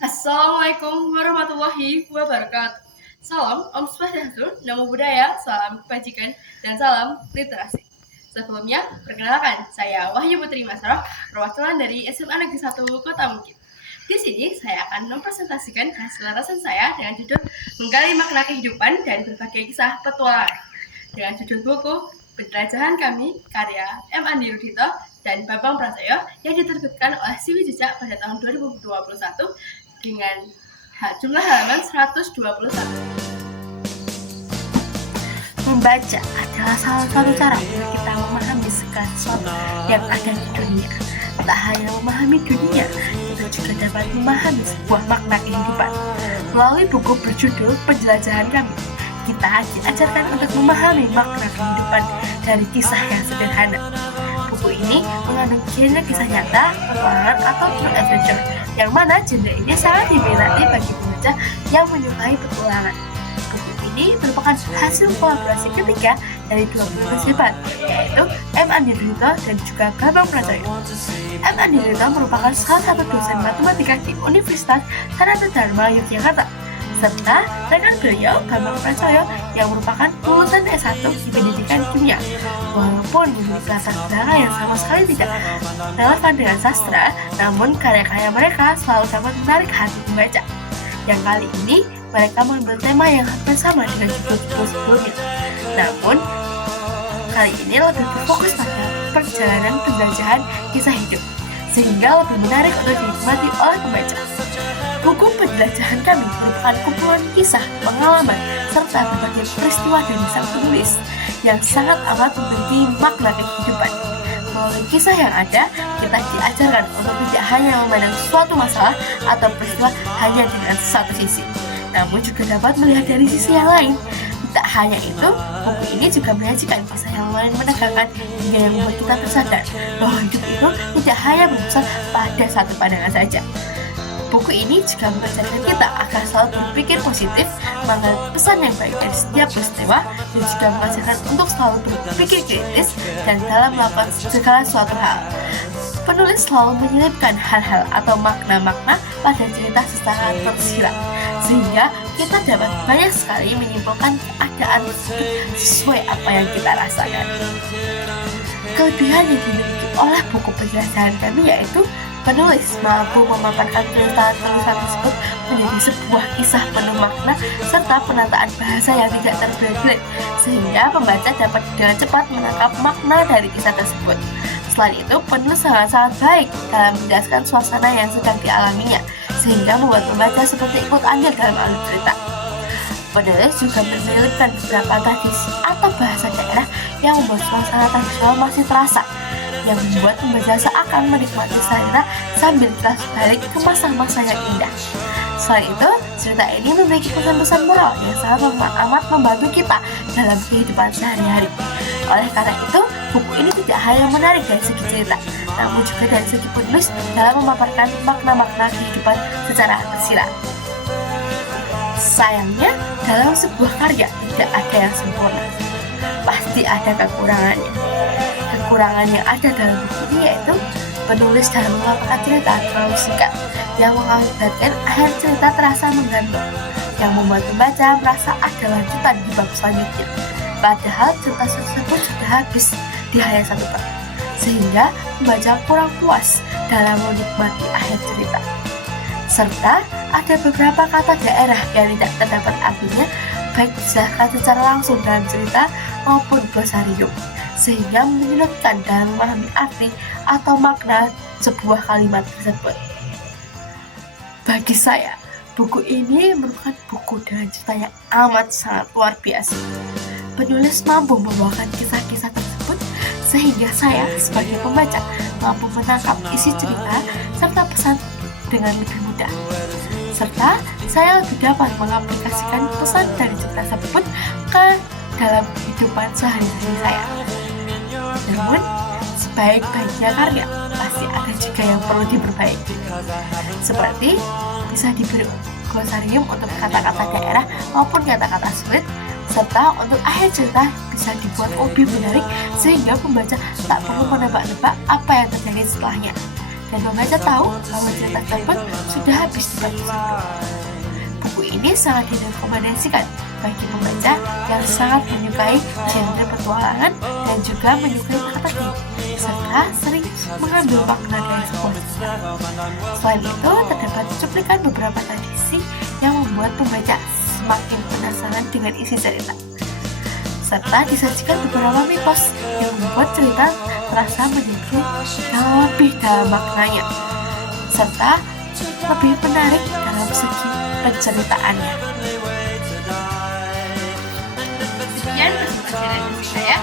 Assalamualaikum warahmatullahi wabarakatuh. Salam Om Swastiastu, Namo Buddhaya, salam kebajikan, dan salam literasi. Sebelumnya, perkenalkan, saya Wahyu Putri Masroh, perwakilan dari SMA Negeri 1 Kota Bukit. Di sini, saya akan mempresentasikan hasil larasan saya dengan judul Menggali Makna Kehidupan dari Berbagai Kisah Petualangan. Dengan judul buku Penjelajahan Kami, karya M. Andi Rudito dan Bambang Prasojo yang diterbitkan oleh Siwi Jejak pada tahun 2021 dengan jumlah halaman 121. Membaca adalah salah satu cara untuk kita memahami segala sesuatu yang ada di dunia. Tak hanya memahami dunia, kita juga dapat memahami sebuah makna kehidupan. Melalui buku berjudul Penjelajahan Kami, kita diajarkan untuk memahami makna kehidupan dari kisah yang sederhana. Buku ini mengandung genre kisah nyata, petualangan, atau true adventure, yang mana genre ini sangat diminati bagi pembaca yang menyukai petualangan. Buku ini merupakan hasil kolaborasi ketiga dari dua penulis hebat, yaitu M. Andi Rudito dan juga Bambang Prasojo. M. Andi Rudito merupakan salah satu dosen matematika di Universitas Sanata Dharma Yogyakarta, serta rekan beliau Bambang Prasojo yang merupakan lulusan S1 di pendidikan kimia. Walaupun memiliki latar belakang yang sama sekali tidak relevan dengan sastra, namun karya-karya mereka selalu dapat menarik hati pembaca. Yang kali ini mereka mengambil tema yang hampir sama dengan judul-judul sebelumnya. Namun, kali ini lebih berfokus pada perjalanan penjelajahan kisah hidup, sehingga lebih menarik untuk dinikmati oleh pembaca. Buku Penjelajahan Kami merupakan kumpulan kisah, pengalaman, serta berbagai peristiwa dari sang penulis yang sangat amat memiliki makna kehidupan. Melalui kisah yang ada, kita diajarkan untuk tidak hanya memandang suatu masalah atau peristiwa hanya dengan satu sisi, namun juga dapat melihat dari sisi yang lain. Tak hanya itu, buku ini juga menyajikan kisah yang lumayan menegangkan hingga yang membuat kita tersadar bahwa hidup itu tidak hanya berpusat pada satu pandangan saja. Buku ini juga mengajarkan kita agar selalu berpikir positif, mengambil pesan yang baik dari setiap peristiwa, dan juga mengajarkan untuk selalu berpikir kritis dan dalam melakukan segala suatu hal. Penulis selalu menyelipkan hal-hal atau makna-makna pada cerita secara tersirat, sehingga kita dapat banyak sekali menyimpulkan keadaan sesuai apa yang kita rasakan. Kelebihan yang dimiliki oleh buku Penjelajahan Kami yaitu penulis mampu memaparkan tulisan tersebut menjadi sebuah kisah penuh makna serta penataan bahasa yang tidak terbelit-belit, sehingga pembaca dapat dengan cepat menangkap makna dari kisah tersebut. Selain itu, penulis sangat-sangat baik dalam menjelaskan suasana yang sedang dialaminya, sehingga membuat pembaca seperti ikut andil dalam alur cerita. Penulis juga menyelipkan beberapa tradisi atau bahasa daerah yang membuat suasana tradisional masih terasa, yang membuat pembaca seakan menikmati cerita sambil terus balik ke masa-masa yang indah. Selain itu, cerita ini memiliki pesan-pesan moral yang sangat amat membantu kita dalam kehidupan sehari-hari. Oleh karena itu, buku ini tidak hanya menarik dari segi cerita, namun juga dari segi penulis dalam memaparkan makna-makna kehidupan secara tersirat. Sayangnya, dalam sebuah karya tidak ada yang sempurna. Pasti ada kekurangannya. Kekurangan yang ada dalam buku ini yaitu penulis dalam memaparkan cerita terlalu singkat, yang mengakibatkan akhir cerita terasa menggantung, yang membuat pembaca merasa ada lanjutan di bab selanjutnya. Padahal cerita tersebut sudah habis di hanya satu bab, sehingga pembaca kurang puas dalam menikmati akhir cerita. Serta ada beberapa kata daerah yang tidak terdapat artinya, baik dijelaskan secara langsung dalam cerita maupun glosarium, sehingga menyulitkan dalam memahami arti atau makna sebuah kalimat tersebut. Bagi saya, buku ini merupakan buku dengan cerita yang amat sangat luar biasa. Penulis mampu membawakan kisah-kisah tersebut sehingga saya sebagai pembaca mampu menangkap isi cerita serta pesan dengan lebih mudah. Serta saya lebih dapat mengaplikasikan pesan dari cerita tersebut ke dalam kehidupan sehari-hari saya. Namun, sebaik-baiknya karya, pasti ada juga yang perlu diperbaiki. Seperti bisa diberi glosarium untuk kata-kata daerah maupun kata-kata sulit, serta untuk akhir cerita bisa dibuat lebih menarik sehingga pembaca tak perlu menebak-nebak apa yang terjadi setelahnya. dan membaca tahu bahwa cerita tersebut sudah habis dibaca. Buku ini sangat direkomendasikan bagi pembaca yang sangat menyukai genre petualangan dan juga menyukai teka-teki, serta sering mengambil makna dari sebuah cerita. Selain itu, terdapat cuplikan beberapa tradisi yang membuat pembaca semakin penasaran dengan isi cerita, serta disajikan beberapa mitos yang membuat cerita terasa menyebut dan lebih dalam maknanya, serta lebih menarik dalam segi penceritaannya. Sekian presentasi dari saya.